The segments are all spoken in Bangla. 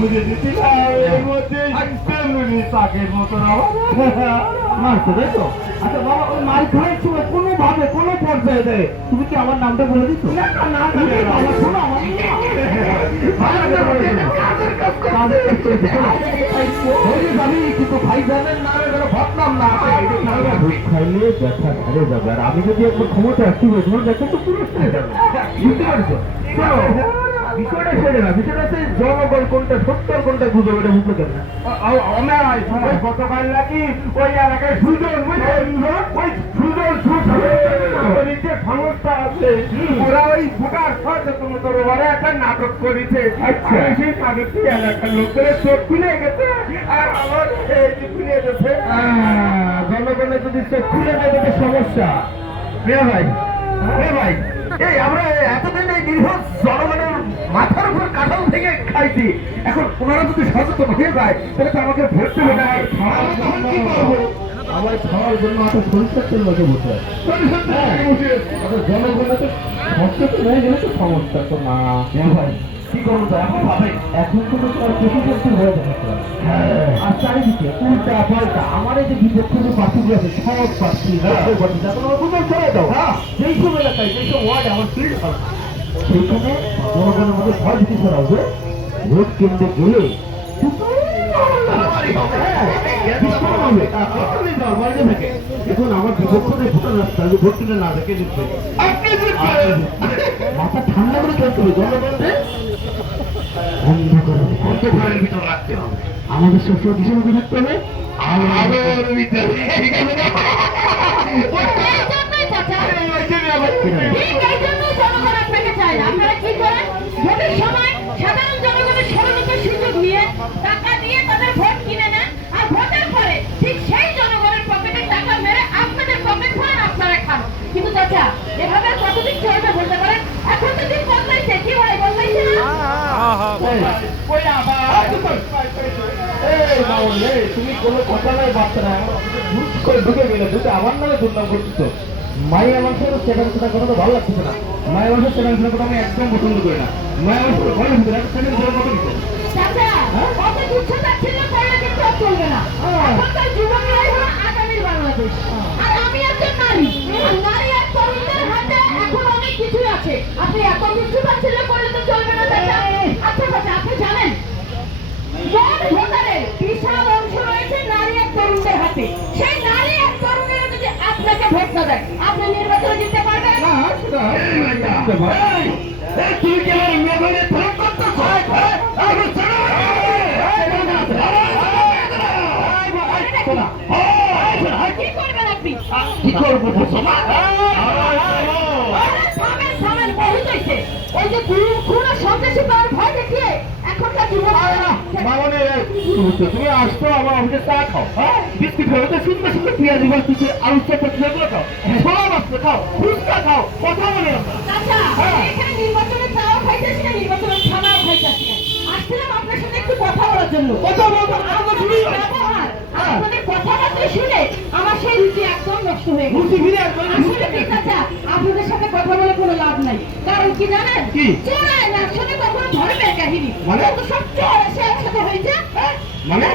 বুঝে দিচ্ছিলাম এর মধ্যে তেমনি চাকের মতো মারতো তাই তো? আচ্ছা বাবা, ওই মার খাওয়ার সময় কোনোভাবে কোনো পর্যায়ে দেয় তুমি কি আমার নামটা বলে দিচ্ছ? না না বাবা, শোনো আমার কিন্তু ভাই জানেন না ভাবলাম না খাইলে ব্যথা হারে যাবে, আর আমি যদি একবার ক্ষমতা আসতে পারি তোমার ব্যথা তো পুরো সেরে যাবে, বুঝতে পারছো? বিষয়টা সেরে না, বিষয়টা হচ্ছে জনগণ কোনটা সত্য আর কোনটা গুজব, এটা বুঝতে পারে না। গতকাল নাকি ওই এলাকায় সুজন ওই সুজন যে সংস্থা আছে ওরা ওই ভোটার সচেতনতার ওরা একটা নাটক করেছে। আচ্ছা, সেই নাটকটি এলাকার লোকের চোখ খুলে গেছে আর আমার খুলে গেছে। জনগণের যদি চোখ খুলে যায় তাদের সমস্যা। ভাই ভাই, এই আমরা এতদিন এই দীর্ঘ জনগণের মাথার উপর কাঁঠাল থেকে খাইছি, এখন ওনারা যদি সচেতন হয়ে যায় তাহলে তো আমাকে ভর্তি হয়ে যায়। আমার খাওয়ার জন্য আপনার সরিষার তেল মাঝে বসে জনগণের তো সচেতন হয়ে গেলে তো সমস্যা তো না। ভাই কি করবো তো এখন ভাবে, এখন কিন্তু কৃষি হয়ে যাবে আর চারিদিকে উল্টা পাল্টা আমার এই যে বিপক্ষে প্রার্থীগুলো আছে সব প্রার্থী ছেড়ে দাও। যেই সব এলাকায় যেই সব ওয়ার্ডে আমার ফিল্ড হয় সেইখানে জনগণের মধ্যে ভয় ভীতি ছড়া হবে, ভোট কেন্দ্রে গেলে এখন আমার বিপক্ষে ভোটার রাস্তা ভোট কেন্দ্রে না দেখে দিচ্ছে মাথা ঠান্ডা করে চলতে হবে, জনগণদের অন্ধকারের ভিতর রাখতে হবে, আমাদের সবসময় কিসের মধ্যে থাকতে হবে, আলোর ভিতরে। সাধারণ জনগণের সরলতার সুযোগ নিয়ে টাকা দিয়ে তাদের ভোট কিনে নেন, আর ভোটের পরে ঠিক সেই জনগণের পকেটে টাকা মেরে আপনাদের পকেট ভরেন, আপনারা খান। কিন্তু চাচা এভাবে কতদিন চলবে বলতে পারেন? এখন তো দিন বদলাইছে, কি ভাই বদলাইছে না? তুমি কোনো কথা নাই বাচ্চা না করে ঢুকে গেলে ঢুকে আমার নামে দুর্নাম করতেছ। মায়ের মানুষের সেখানে সেটা কথা তো ভালো লাগতেছে না। মায়ের মানুষের সেখানে সেটা কথা আমি একদম পছন্দ করি না। মায়ের মানুষের ঘরের ভিতরে একটা সেখানে সেটা কথা দিচ্ছে চাচা কত তুচ্ছ-তাচ্ছিল্য করলে কিন্তু আর চলবে না। এখনকার যুবকরাই হলো আগামীর বাংলাদেশ। আর আমি একজন নারী, আর নারী আর তরুণদের হাতে এখন অনেক কিছুই আছে। আপনি এত তুচ্ছ-তাচ্ছিল্য করলে তো চলবে না চাচা। আচ্ছা চাচা, আপনি জানেন মোট ভোটারের বিশাল অংশ রয়েছে নারী আর তরুণদের হাতে। সেই নারী আর তরুণেরা যদি আপনাকে ভোট না দেয়, আপনি নির্বাচনে জিততে পারবেন না। তুই কি আমার মেয়ে ভোট করতে কি করবেন আপনি? কি করবো বলছো না? ওই যে খুন আর সন্ত্রাসী পাওয়ার ভয় দেখিয়ে এখনকার যুবক তুমি আসতো আমার অফিসে চা খাও, বিস্কুট খাও, সুন্দর সুন্দর পেঁয়াজি বাড়তেছে, আলু চপ গুলো খাও, সব আসতে খাও, ফুচকা খাও, কথা বলে চাচা এখানে নির্বাচনের চাও খাইতেছি না, নির্বাচনের খানাও খাইতেছি না। আসছিলাম আপনার সাথে একটু কথা বলার জন্য। কথা বলবো আপনাদের কথাবার্তা শুনে আমার সেই রুচি একদম নষ্ট হয়ে গেছে। আসলে কি চাচা, আপনাদের সাথে কথা বলে কোনো লাভ নাই। কারণ কি জানেন, চোরায় না শুনে কখনো ধর্মের কাহিনী, মানে সব চোর এসে একসাথে হয়েছে। মানে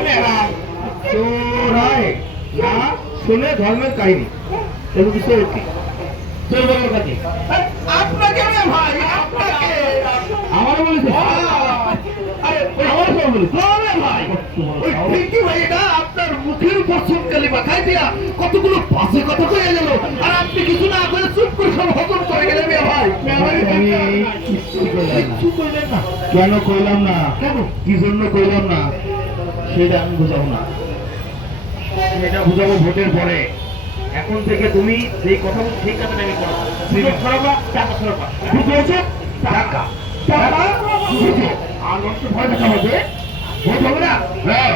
চোরায় না শুনে ধর্মের কাহিনী, এর বিষয় কি? চোর বলার কাছে আপনাকে ভাই, আপনাকে আমার বলেছে, আমার সব বলেছে ভাই, ওই ঠিকই ভাই, এটা আপনার মুখের উপর চুনকালি মাথায় দিয়া কতগুলো বাজে কথা কয়ে গেল, আর আপনি কিছু না করে চুপ করে সব হজম করে গেলেন ভাই। কিছু কইলেন না কেন? কইলাম না কেন, কি জন্য কইলাম না সেটা আমি বুঝাবো না, এটা বুঝাবো ভোটের পরে। এখন থেকে তুমি যেই কথা বলছো সেই কথাটা আমি করো, সরাবা টাকা সরাবা, বুঝেছো? টাকা টাকা আর নষ্ট ভয় দেখা হবে, ভোট হবে না, হ্যাঁ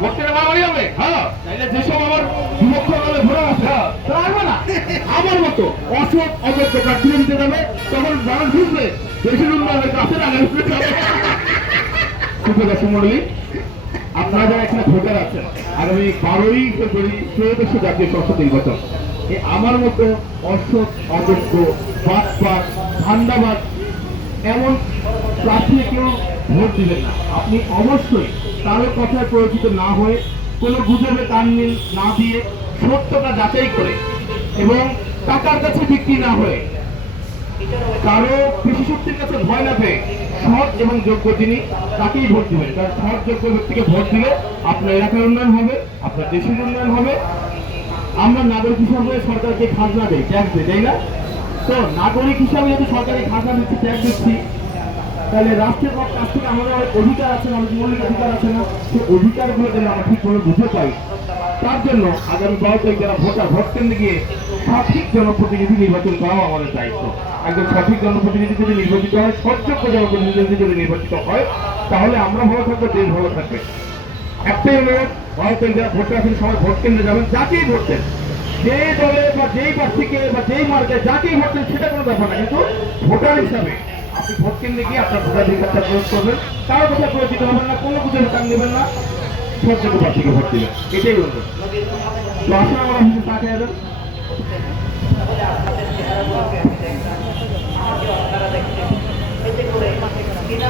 ভোট কেটে মারামারি হবে, হ্যাঁ তাইলে যেসব আমার বিপক্ষ দলে ঘোরা আছে তারা আসবে না, আমার মতো অসৎ অযোগ্য প্রার্থী দিতে যাবে, তখন মানুষ বুঝবে দেশের উন্নয়নের কাছে মন্ডলী। আপনারা যারা এখানে ভোটার আছেন, আগামী 12ই ফেব্রুয়ারি ত্রয়োদশ জাতীয় সংসদ নির্বাচন, আমার মতো অসৎ অযোগ্য বাটপাট ধান্দাবাজ এমন প্রার্থী কেউ ভোট দিবেন না। আপনি অবশ্যই কারো কথায় পরিচিত না হয়ে, কোনো গুজবে কান না দিয়ে, সত্যটা যাচাই করে এবং টাকার কাছে বিক্রি না হয়ে, কারো কৃষি শক্তির কাছে ভয় না পেয়ে সৎ এবং যোগ্য যিনি তাকেই ভোট দিবেন। কারণ সৎ যোগ্য ব্যক্তিকে ভোট দিলে আপনার এলাকার উন্নয়ন হবে, আপনার দেশের উন্নয়ন হবে। আমরা নাগরিক হিসাবে সরকারকে খাজনা দেই, ট্যাক্স দিই, তাই না? তো নাগরিক হিসাবে যদি সরকারি খাজনা দিচ্ছি, ট্যাক্স দিচ্ছি, তাহলে রাষ্ট্রের কাছ থেকে আমাদের অনেক অধিকার আছে না, আমাদের মৌলিক অধিকার আছে না? সেই অধিকারগুলো যেন আমরা ঠিকভাবে বুঝে পাই, তার জন্য আগামী 12 তারিখ যারা ভোটার, ভোট কেন্দ্রে গিয়ে সঠিক জনপ্রতিনিধি নির্বাচন করাও আমাদের দায়িত্ব। একজন সঠিক জনপ্রতিনিধি যদি নির্বাচিত হয়, সৎযোগ্য জনপ্রতিনিধি যদি নির্বাচিত হয়, তাহলে আমরা ভালো থাকবো, দেশ ভালো থাকবে। একটাই অনুরোধ, 12 তারিখ যারা ভোটার আছেন সবাই ভোট কেন্দ্রে যাবেন, যাকেই ভোট দেন, যে দলে বা যেই প্রার্থীকে বা যেই মার্কায় যাকেই ভোট দেন সেটা কোনো ব্যাপার না, কিন্তু ভোটার হিসাবে আপনি ভোট কেন্দ্রে গিয়ে আপনার ভোটাধিকারটা প্রয়োগ করবেন। কারো কথা পরিচিত হবেন না, কোনো কিছু ভোটার নেবেন না, সৎযোগ্য প্রার্থীকে ভোট দিবেন, এটাই অনুরোধ। তো আসলে আমরা অফিসে চা খেয়ে যাবেন। এতে করে কিনা